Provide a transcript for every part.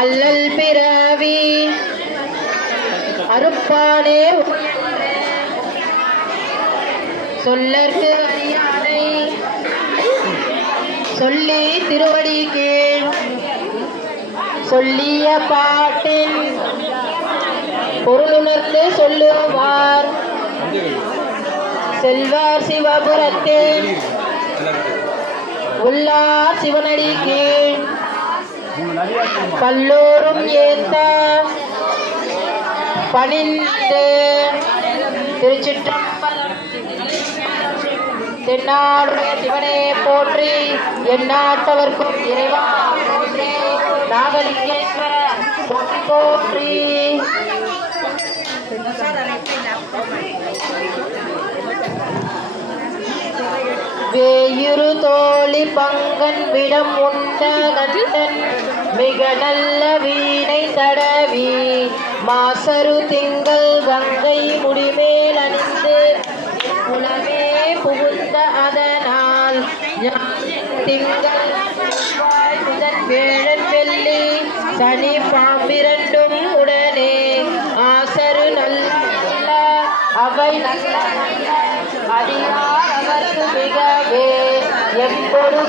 அல்லல் பிறவி அறுப்பானே சொல்லற்கு அறியானை சொல்லி திருவடி கீழ் சொல்லிய பாட்டின் பொருளுணர்ந்து சொல்லுவார் செல்வார் சிவபுரத்தில் உள்ளார் சிவனடி கீழ் பல்லோரும் ஏத்த பணிந்து திருச்சிற்றம்பலம். தென்னாடுடைய சிவனே போற்றி, எந்நாட்டவர்க்கும் இறைவா போற்றி, நாகலிங்கேஸ்வரர் போற்றி போற்றி. வேயுரு தோழி பங்கன் விடம் உண்ட கண்டன் மிக நல்ல வீணை தடவி மாசரு திங்கள் கங்கை முடிமேல் அணிந்து உலகே புகுந்த அதனால் திங்கள் முதன் வேழன் வெள்ளி சனி பாம்பிரண்டும் உடனே ஆசரு நல்ல அவை நல்ல அடியார் அவர்க்கு மிகவே எப்பொரு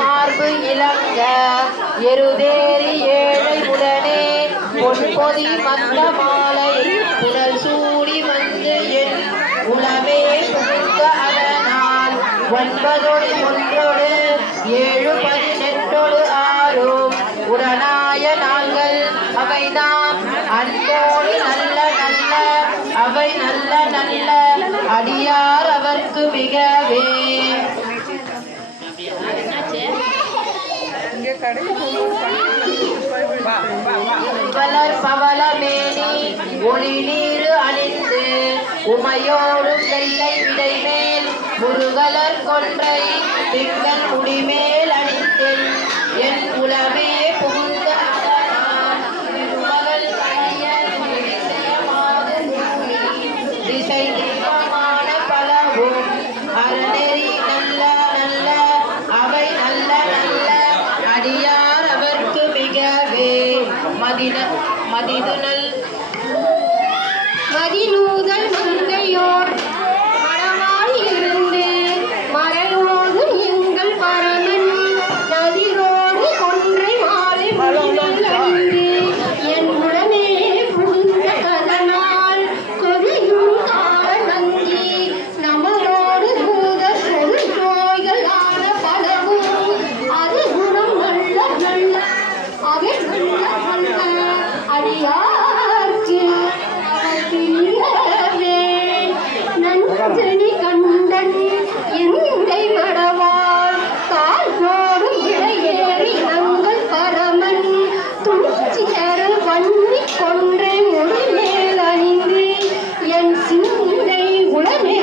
மார்பு இளங்க எருதேறி ஏழை உடனே பொன்பொதி மந்த மாலை புனல் சூடி வந்து என் உளவே புகுந்த அதனால் 9 1 7 18 6 உடனாய நாங்கள் அவைதான் அன்போடு நல்ல நல்ல அவை நல்ல நல்ல அடியார் அவர்க்கு மிகவே. பவளமேனி ஒளி நீரு அணிந்து உமையோடும் வெள்ளை விடை மேல் முருகலர் கொன்றை திங்கள் முடிமேல் அணிந்து என் உலவே புகுந்த திசை தீபமான பலவும் அறநெறி நல்ல நல்ல அவை நல்ல நல்ல அடியார் அவர்க்கு மிகவே. மதிநூதல் மங்கையோர் மனமாய் இருந்து மறையோடு எங்கள் பரமன் நதிரோடு கொன்றை மாலை அணிந்து என் உடனே புகுந்த கதனால் கொதியும் கால நங்கி நம்மளோடு பூத சொல் நோய்கள் ஆன பலவும் அது குணம் நல்ல நல்ல அவை நல்ல நல்ல அடியார்க்கு நன்றி கண்டன் எந்தை மடவாள் கால்தோடும் இடையேறி நங்கள் பரமன் துணிச்சியரு வன்னி கொன்றை முடிமேல் அணிந்து என் சிந்தை உடனே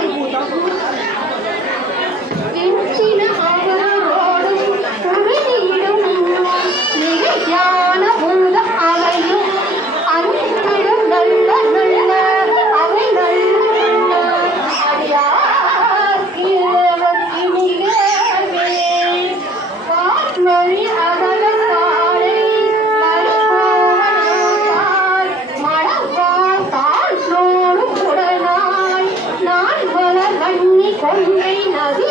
எஞ்சின அவரோடும் உறுதியிடும் மிகையான பூத அவையும் அன்பிடும் நல்ல நல்ல அவை நல்ல மொழி அகலத்தாளை மடவாள் தாழ் நோடும் உடனாய் நான் வளர் வன்னி கொன்றை நதி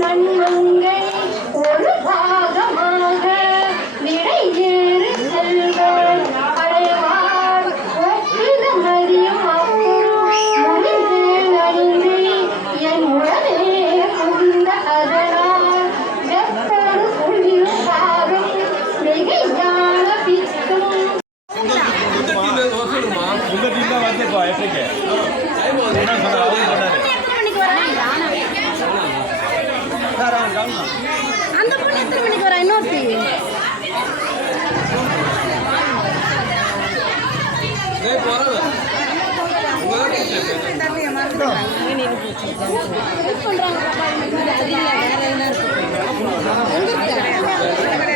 நன்மங்கை ஒரு பாகமாக நிறைவேறு செல்வர் அடைவார் ஒப்பித மரியம் முடிந்தேன் அறிந்து என் உடனே புகுந்த அதனால் வெப்பொரு குளிர் பாகம் மிகையான பித்தும் அந்த பொண்ணு எத்தனை மணிக்கு வரா இன்னொருத்தி போறது ஹெல்ப் பண்றாங்க பாப்பா. அது இல்ல, வேற எதுனா இருக்கு. எங்க இருக்கு?